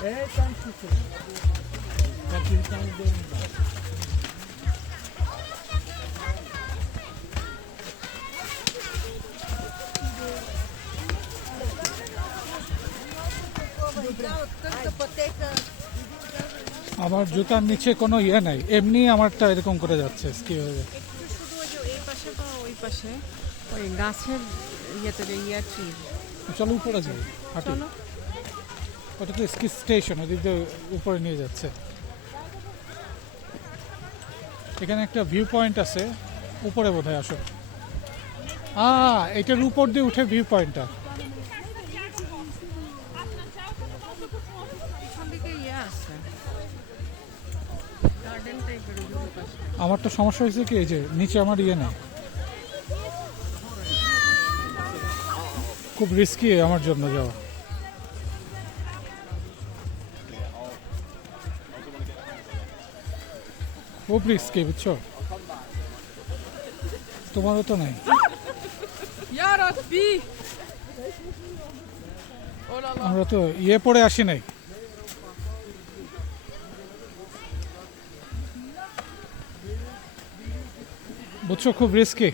আমার জুতার নিচে কোনো ইয়ে নাই, এমনি আমারটা এরকম করে যাচ্ছে স্কি হয়ে যাচ্ছে। শুধু ওই যে এই পাশে বা ওই পাশে ওই গাছের ইয়েতে ট্রি। চলো উপরে যাই, হাঁটি। চলো। ওটা তো স্কি স্টেশন, ওদিক দিয়ে উপরে নিয়ে যাচ্ছে। এখানে একটা ভিউ পয়েন্ট আছে উপরে বোধহয়, আসো। এটার উপর দিয়ে উঠে ভিউ পয়েন্টটা। আমার তো সমস্যা হয়েছে কি, এই যে নিচে আমার ইয়ে নেই, খুব রিস্কি আমার জন্য যাওয়া। খুব রিস্কি, বুঝছো? তোমারও তো নাই। আমরা তো ইয়ে পরে আসি নাই। বুঝছো, খুব রিস্কি।